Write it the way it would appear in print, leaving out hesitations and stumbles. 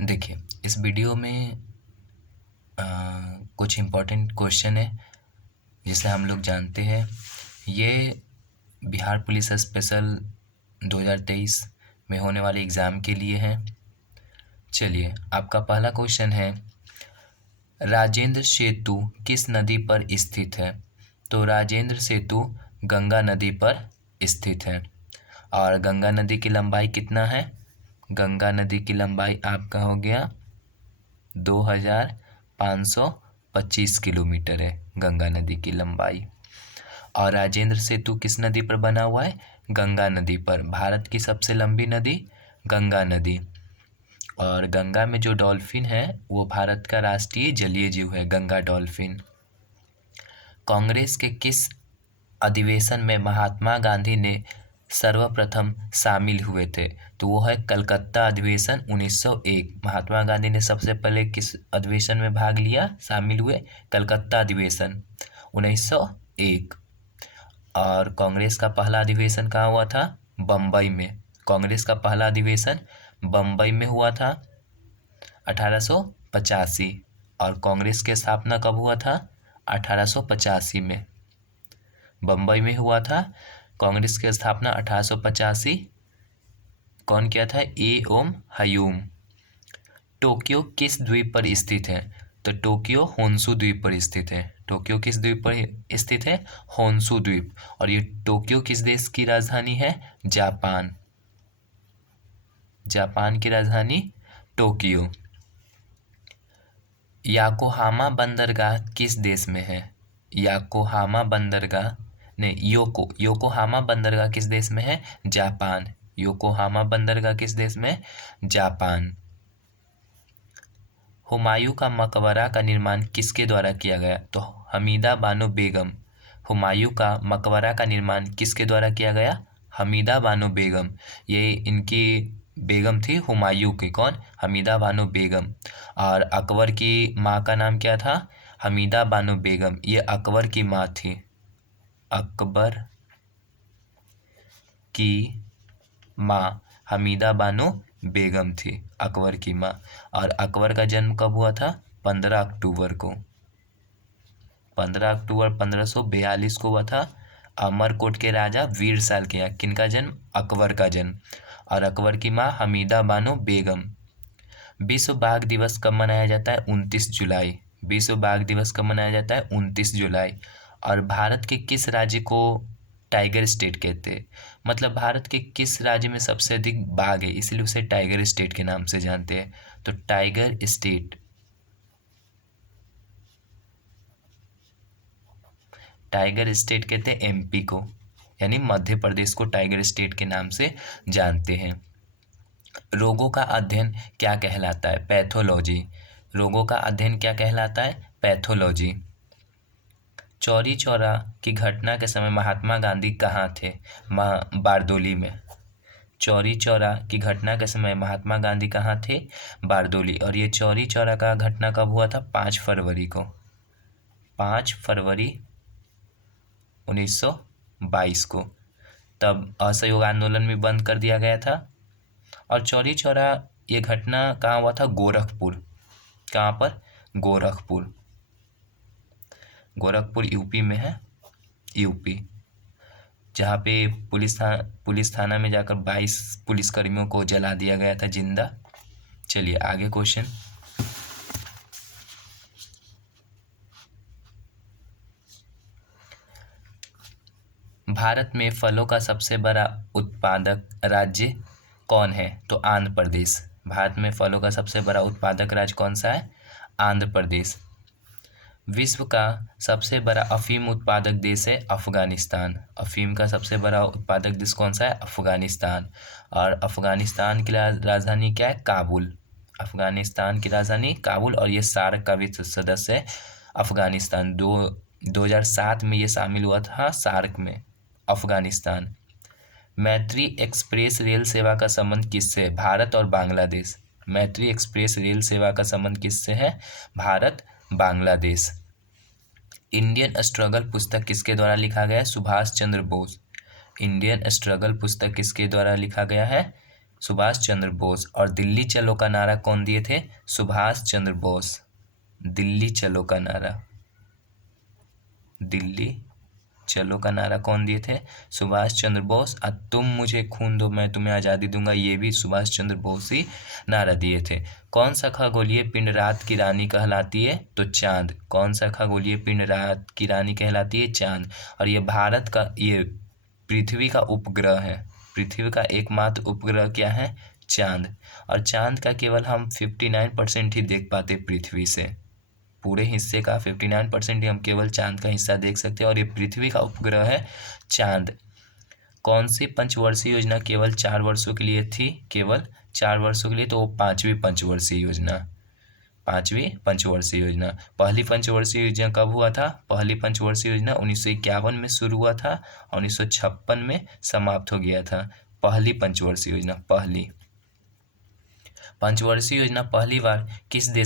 देखिए, इस वीडियो में कुछ इम्पोर्टेंट क्वेश्चन है जिसे हम लोग जानते हैं। ये बिहार पुलिस स्पेशल 2023 में होने वाले एग्ज़ाम के लिए है। चलिए, आपका पहला क्वेश्चन है, राजेंद्र सेतु किस नदी पर स्थित है? तो राजेंद्र सेतु गंगा नदी पर स्थित है। और गंगा नदी की लंबाई कितना है? गंगा नदी की लंबाई आपका हो गया 2525 किलोमीटर है गंगा नदी की लंबाई। और राजेंद्र सेतु किस नदी पर बना हुआ है? गंगा नदी पर। भारत की सबसे लंबी नदी गंगा नदी। और गंगा में जो डॉल्फिन है वो भारत का राष्ट्रीय जलीय जीव है, गंगा डॉल्फिन। कांग्रेस के किस अधिवेशन में महात्मा गांधी ने सर्वप्रथम शामिल हुए थे? तो वो है कलकत्ता अधिवेशन 1901। महात्मा गांधी ने सबसे पहले किस अधिवेशन में भाग लिया, शामिल हुए? कलकत्ता अधिवेशन 1901। और कांग्रेस का पहला अधिवेशन कहाँ हुआ था? बम्बई में। कांग्रेस का पहला अधिवेशन बम्बई में हुआ था 1885। और कांग्रेस की स्थापना कब हुआ था? 1885 में। बम्बई में हुआ था कांग्रेस की स्थापना 1885। कौन किया था? ए ओम हयूम। टोक्यो किस द्वीप पर स्थित है? तो टोक्यो होन्शु द्वीप पर स्थित है। टोक्यो किस द्वीप पर स्थित है? होन्शु द्वीप। और ये टोक्यो किस देश की राजधानी है? जापान। जापान की राजधानी टोक्यो। याकोहामा बंदरगाह किस देश में है? याकोहामा बंदरगाह नहीं, योकोहामा बंदरगाह किस देश में है? जापान। योकोहामा बंदरगाह किस देश में? जापान। हुमायूं का मकबरा का निर्माण किसके द्वारा किया गया? तो हमीदा बानो बेगम। हुमायूं का मकबरा का निर्माण किसके द्वारा किया गया? हमीदा बानो बेगम। ये इनकी बेगम थी हुमायूं की। कौन? हमीदा बानो बेगम। और अकबर की माँ का नाम क्या था? हमीदा बानो बेगम। ये अकबर की माँ थी। अकबर की माँ हमीदा बानो बेगम थी, अकबर की माँ। और अकबर का जन्म कब हुआ था? 15 अक्टूबर को। 15 अक्टूबर 1542 को हुआ था। अमरकोट के राजा वीर साल के यहाँ किनका जन्म? अकबर का जन्म। और अकबर की माँ हमीदा बानो बेगम। विश्व बाघ दिवस कब मनाया जाता है? 29 जुलाई। विश्व बाघ दिवस कब मनाया जाता है? 29 जुलाई। और भारत के किस राज्य को टाइगर स्टेट कहते हैं? मतलब भारत के किस राज्य में सबसे अधिक बाघ है, इसलिए उसे टाइगर स्टेट के नाम से जानते हैं। तो टाइगर स्टेट, टाइगर स्टेट कहते हैं एमपी को, यानी मध्य प्रदेश को टाइगर स्टेट के नाम से जानते हैं। रोगों का अध्ययन क्या कहलाता है? पैथोलॉजी। रोगों का अध्ययन क्या कहलाता है? पैथोलॉजी। चौरी चौरा की घटना के समय महात्मा गांधी कहाँ थे? बारदोली में। चौरी चौरा की घटना के समय महात्मा गांधी कहाँ थे? बारदोली। और ये चौरी चौरा का घटना कब हुआ था? 5 फरवरी को। 5 फरवरी 1922 को। तब असहयोग आंदोलन भी बंद कर दिया गया था। और चौरी चौरा ये घटना कहाँ हुआ था? गोरखपुर। कहाँ पर? गोरखपुर। गोरखपुर यूपी में है, यूपी। जहाँ पे पुलिस थाना में जाकर 22 पुलिसकर्मियों को जला दिया गया था जिंदा। चलिए आगे क्वेश्चन। भारत में फलों का सबसे बड़ा उत्पादक राज्य कौन है? तो आंध्र प्रदेश। भारत में फलों का सबसे बड़ा उत्पादक राज्य कौन सा है? आंध्र प्रदेश। विश्व का सबसे बड़ा अफीम उत्पादक देश है अफगानिस्तान। अफीम का सबसे बड़ा उत्पादक देश कौन सा है? अफगानिस्तान। और अफगानिस्तान की राजधानी क्या है? काबुल। अफगानिस्तान की राजधानी काबुल। और ये सार्क का भी सदस्य है अफगानिस्तान। 2007 में ये शामिल हुआ था सार्क में, अफगानिस्तान। मैत्री एक्सप्रेस रेल सेवा का संबंध किससे है? भारत और बांग्लादेश। मैत्री एक्सप्रेस रेल सेवा का संबंध किससे है? भारत बांग्लादेश। इंडियन स्ट्रगल पुस्तक किसके द्वारा लिखा गया है? सुभाष चंद्र बोस। इंडियन स्ट्रगल पुस्तक किसके द्वारा लिखा गया है? सुभाष चंद्र बोस। और दिल्ली चलो का नारा कौन दिए थे? सुभाष चंद्र बोस। दिल्ली चलो का नारा, दिल्ली चलो का नारा कौन दिए थे? सुभाष चंद्र बोस। और तुम मुझे खून दो मैं तुम्हें आज़ादी दूंगा, ये भी सुभाष चंद्र बोस ही नारा दिए थे। कौन सा खगोलीय पिंड रात की रानी कहलाती है? तो चांद। कौन सा खगोलीय पिंड रात की रानी कहलाती है? चांद। और ये भारत का, ये पृथ्वी का उपग्रह है। पृथ्वी का एकमात्र उपग्रह क्या है? चांद। और चांद का केवल हम 59% ही देख पाते पृथ्वी से। पूरे हिस्से का 59% ही हम केवल चांद का हिस्सा देख सकते हैं, और ये पृथ्वी का उपग्रह है चांद। कौन सी पंचवर्षीय योजना केवल 4 वर्षों के लिए थी? केवल 4 वर्षों के लिए, तो वो 5वीं पंचवर्षीय योजना। 5वीं पंचवर्षीय योजना। पहली पंचवर्षीय योजना कब हुआ था? पहली पंचवर्षीय योजना 1951 में शुरू हुआ था और 1956 में समाप्त हो गया था। पहली पंचवर्षीय योजना, पहली पंचवर्षीय योजना पहली बार किस देश